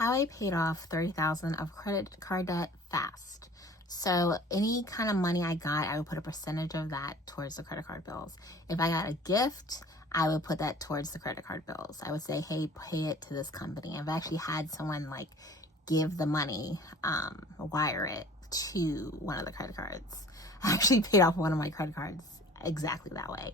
how I paid off $30,000 of credit card debt fast. So any kind of money I got, I would put a percentage of that towards the credit card bills. If I got a gift, I would put that towards the credit card bills. I would say, hey, pay it to this company. I've actually had someone like give the money, wire it to one of the credit cards. I actually paid off one of my credit cards exactly that way.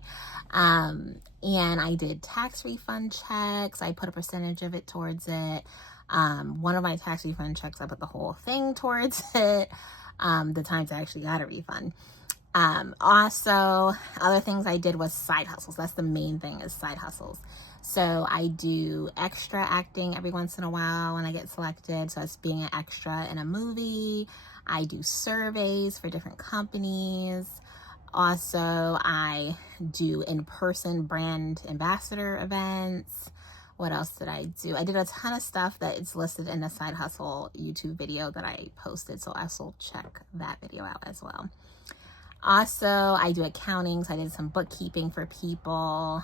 And I did tax refund checks. I put a percentage of it towards it. One of my tax refund checks, I put the whole thing towards it. The times I actually got a refund. Also, other things I did was side hustles. That's the main thing, is side hustles. So I do extra acting every once in a while when I get selected. So it's being an extra in a movie. I do surveys for different companies. Also, I do in-person brand ambassador events. What else did I do? I did a ton of stuff that is listed in the side hustle YouTube video that I posted. So also check that video out as well. Also, I do accounting. So I did some bookkeeping for people.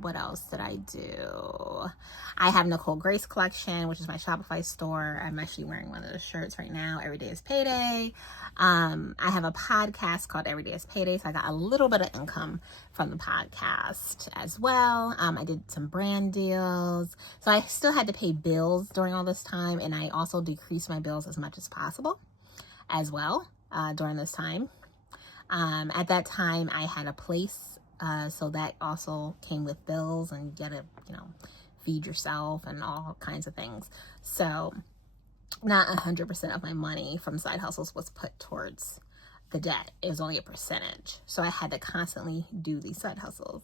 What else did I do? I have Nicole Grace Collection, which is my Shopify store. I'm actually wearing one of those shirts right now. Every day is payday. I have a podcast called Every Day is Payday. So I got a little bit of income from the podcast as well. I did some brand deals. So I still had to pay bills during all this time. And I also decreased my bills as much as possible as well during this time. At that time, I had a place, so that also came with bills, and you gotta, feed yourself and all kinds of things. So not 100% of my money from side hustles was put towards the debt. It was only a percentage. So I had to constantly do these side hustles.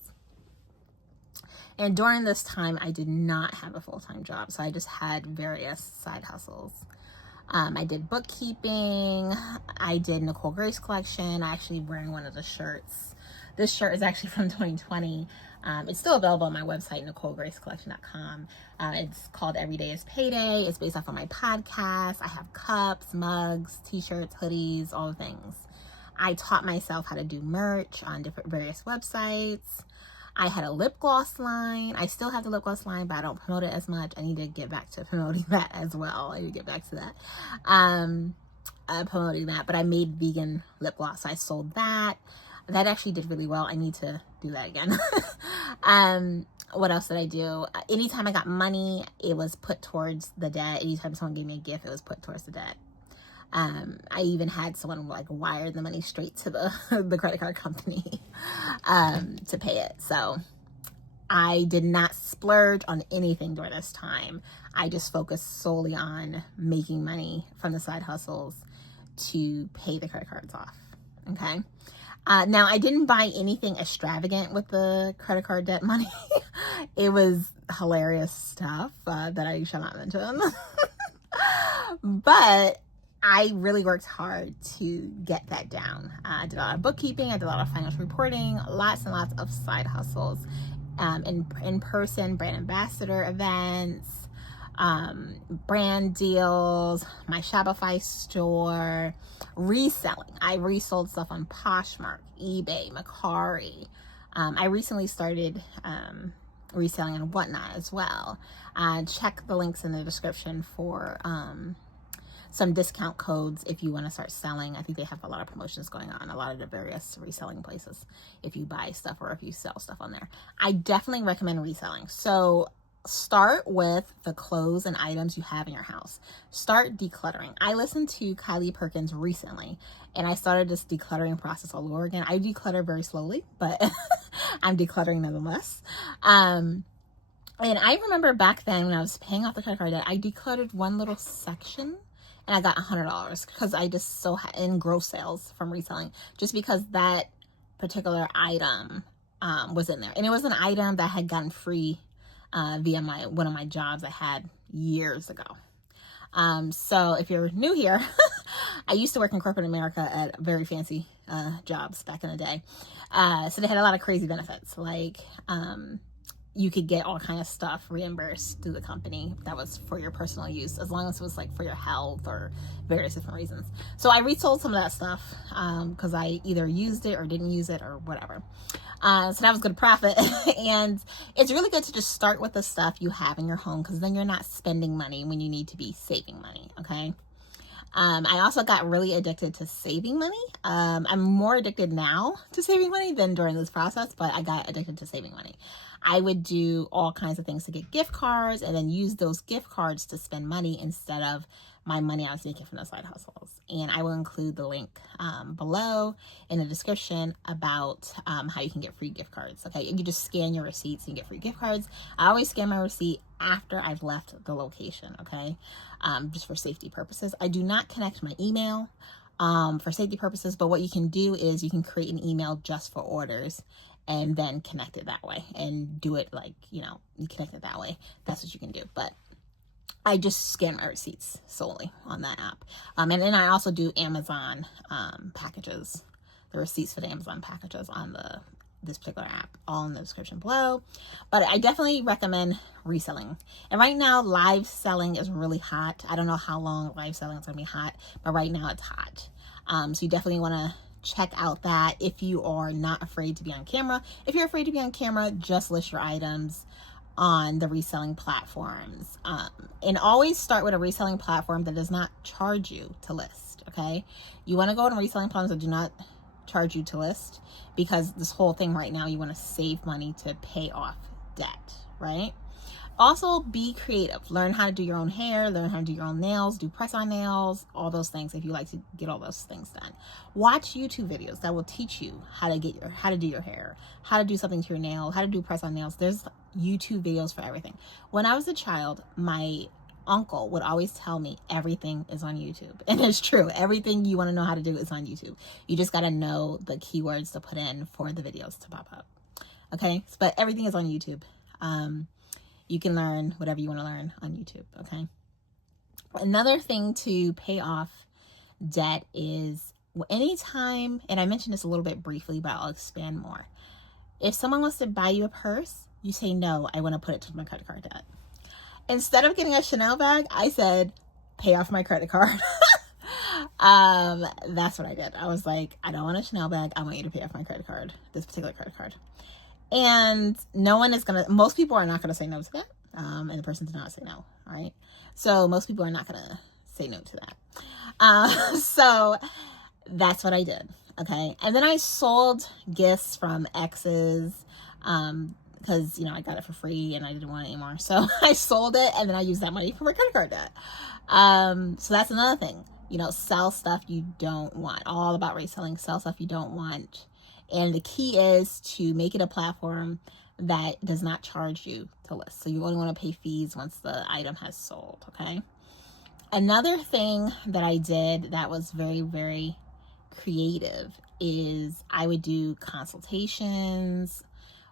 And during this time, I did not have a full-time job. So I just had various side hustles. I did bookkeeping. I did Nicole Grace Collection. I actually wearing one of the shirts. This shirt is actually from 2020. It's still available on my website, NicoleGraceCollection.com. It's called Every Day is Payday. It's based off of my podcast. I have cups, mugs, t-shirts, hoodies, all the things. I taught myself how to do merch on different various websites. I had a lip gloss line. I still have the lip gloss line, but I don't promote it as much. I need to get back to promoting that as well. I need to get back to that. Promoting that, but I made vegan lip gloss. So I sold that. That actually did really well. I need to do that again. What else did I do? Anytime I got money, it was put towards the debt. Anytime someone gave me a gift, it was put towards the debt. I even had someone like wire the money straight to the credit card company to pay it. So I did not splurge on anything during this time. I just focused solely on making money from the side hustles to pay the credit cards off. Okay. Now I didn't buy anything extravagant with the credit card debt money. It was hilarious stuff that I shall not mention. But I really worked hard to get that down. I did a lot of bookkeeping. I did a lot of financial reporting, lots and lots of side hustles, in-person brand ambassador events, brand deals, my Shopify store, reselling. I resold stuff on Poshmark, eBay, Mercari. I recently started reselling on Whatnot as well. Check the links in the description for some discount codes if you want to start selling. I think they have a lot of promotions going on, a lot of the various reselling places if you buy stuff or if you sell stuff on there. I definitely recommend reselling. So start with the clothes and items you have in your house. Start decluttering. I listened to Kylie Perkins recently, and I started this decluttering process all over again. I declutter very slowly, but I'm decluttering nonetheless. And I remember back then when I was paying off the credit card debt, I decluttered one little section and I got $100 because I just in gross sales from reselling, just because that particular item was in there. And it was an item that I had gotten free via one of my jobs I had years ago. So if you're new here, I used to work in corporate America at very fancy jobs back in the day. So they had a lot of crazy benefits, like you could get all kind of stuff reimbursed through the company that was for your personal use, as long as it was like for your health or various different reasons. So I resold some of that stuff because I either used it or didn't use it or whatever. So that was good profit. And it's really good to just start with the stuff you have in your home, because then you're not spending money when you need to be saving money. Okay. I also got really addicted to saving money. I'm more addicted now to saving money than during this process, but I got addicted to saving money. I would do all kinds of things to get gift cards and then use those gift cards to spend money instead of my money I was making from the side hustles. And I will include the link below in the description about how you can get free gift cards. Okay, you just scan your receipts and get free gift cards. I always scan my receipt after I've left the location. Okay, just for safety purposes. I do not connect my email for safety purposes, but what you can do is you can create an email just for orders and then connect it that way and do it like, you connect it that way. That's what you can do. But I just scan my receipts solely on that app. And then I also do Amazon packages, the receipts for the Amazon packages on this particular app, all in the description below. But I definitely recommend reselling. And right now, live selling is really hot. I don't know how long live selling is going to be hot, but right now it's hot. So you definitely want to check out that if you are not afraid to be on camera. If you're afraid to be on camera, just list your items on the reselling platforms. And always start with a reselling platform that does not charge you to list. Okay. You want to go on reselling platforms that do not charge you to list, because this whole thing right now, you want to save money to pay off debt, right? Also, be creative. Learn how to do your own hair, learn how to do your own nails, do press-on nails, all those things if you like to get all those things done. Watch YouTube videos that will teach you how to do your hair, how to do something to your nail, how to do press-on nails. There's YouTube videos for everything. When I was a child, my uncle would always tell me everything is on YouTube. And it's true. Everything you want to know how to do is on YouTube. You just got to know the keywords to put in for the videos to pop up. Okay. But everything is on YouTube. You can learn whatever you want to learn on YouTube. Okay. Another thing to pay off debt is anytime, and I mentioned this a little bit briefly, but I'll expand more. If someone wants to buy you a purse, you say, no, I want to put it to my credit card debt. Instead of getting a Chanel bag, I said, pay off my credit card. That's what I did. I was like, I don't want a Chanel bag. I want you to pay off my credit card, this particular credit card. And most people are not going to say no to that. And the person did not say no. All right. So most people are not going to say no to that. So that's what I did. Okay. And then I sold gifts from exes, because, I got it for free and I didn't want it anymore. So I sold it and then I used that money for my credit card debt. So that's another thing, sell stuff you don't want. All about reselling, sell stuff you don't want. And the key is to make it a platform that does not charge you to list. So you only want to pay fees once the item has sold. Okay. Another thing that I did that was very, very creative is I would do consultations,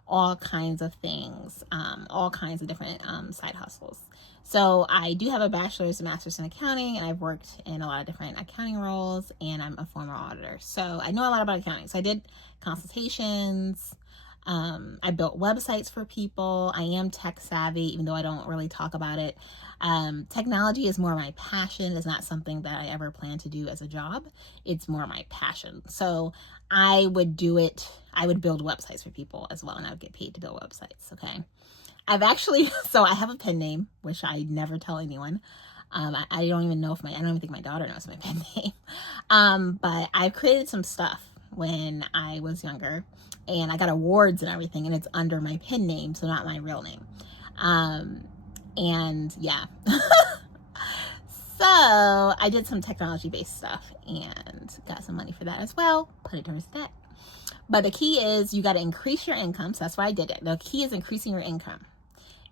all kinds of things, all kinds of different side hustles. So I do have a bachelor's and master's in accounting, and I've worked in a lot of different accounting roles, and I'm a former auditor. So I know a lot about accounting. So I did consultations. I built websites for people. I am tech savvy, even though I don't really talk about it. Technology is more my passion. It's not something that I ever plan to do as a job. It's more my passion. So I would do it. I would build websites for people as well, and I would get paid to build websites. Okay. So I have a pen name, which I never tell anyone. I don't even think my daughter knows my pen name. But I've created some stuff when I was younger, and I got awards and everything, and it's under my pen name, so not my real name. And yeah. So I did some technology-based stuff and got some money for that as well, put it towards debt. But the key is you got to increase your income. So that's why I did it. The key is increasing your income.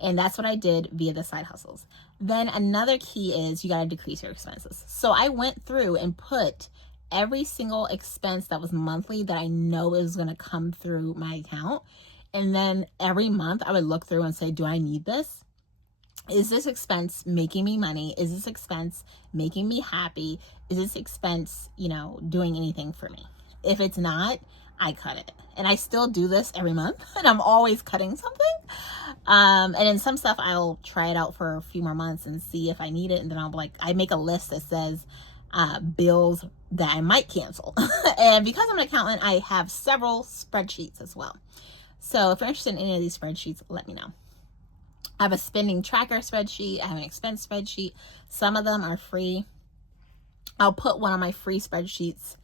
And that's what I did via the side hustles. Then another key is you got to decrease your expenses. So I went through and put every single expense that was monthly that I know is going to come through my account. And then every month I would look through and say, do I need this? Is this expense making me money? Is this expense making me happy? Is this expense, doing anything for me? If it's not, I cut it. And I still do this every month, and I'm always cutting something. And in some stuff, I'll try it out for a few more months and see if I need it. And then I make a list that says bills that I might cancel. And because I'm an accountant, I have several spreadsheets as well. So if you're interested in any of these spreadsheets, let me know. I have a spending tracker spreadsheet. I have an expense spreadsheet. Some of them are free. I'll put one of my free spreadsheets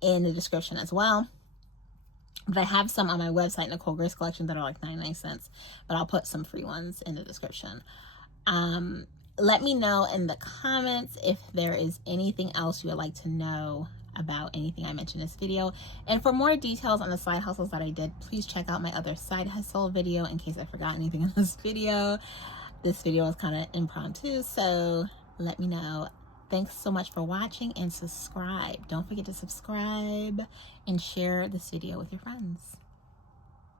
in the description as well. But I have some on my website, Nicole Grace Collection, that are like 99 cents. But I'll put some free ones in the description. Let me know in the comments if there is anything else you would like to know about anything I mentioned in this video. And for more details on the side hustles that I did, please check out my other side hustle video in case I forgot anything in this video. This video was kind of impromptu, so let me know. Thanks so much for watching, and subscribe. Don't forget to subscribe and share this video with your friends.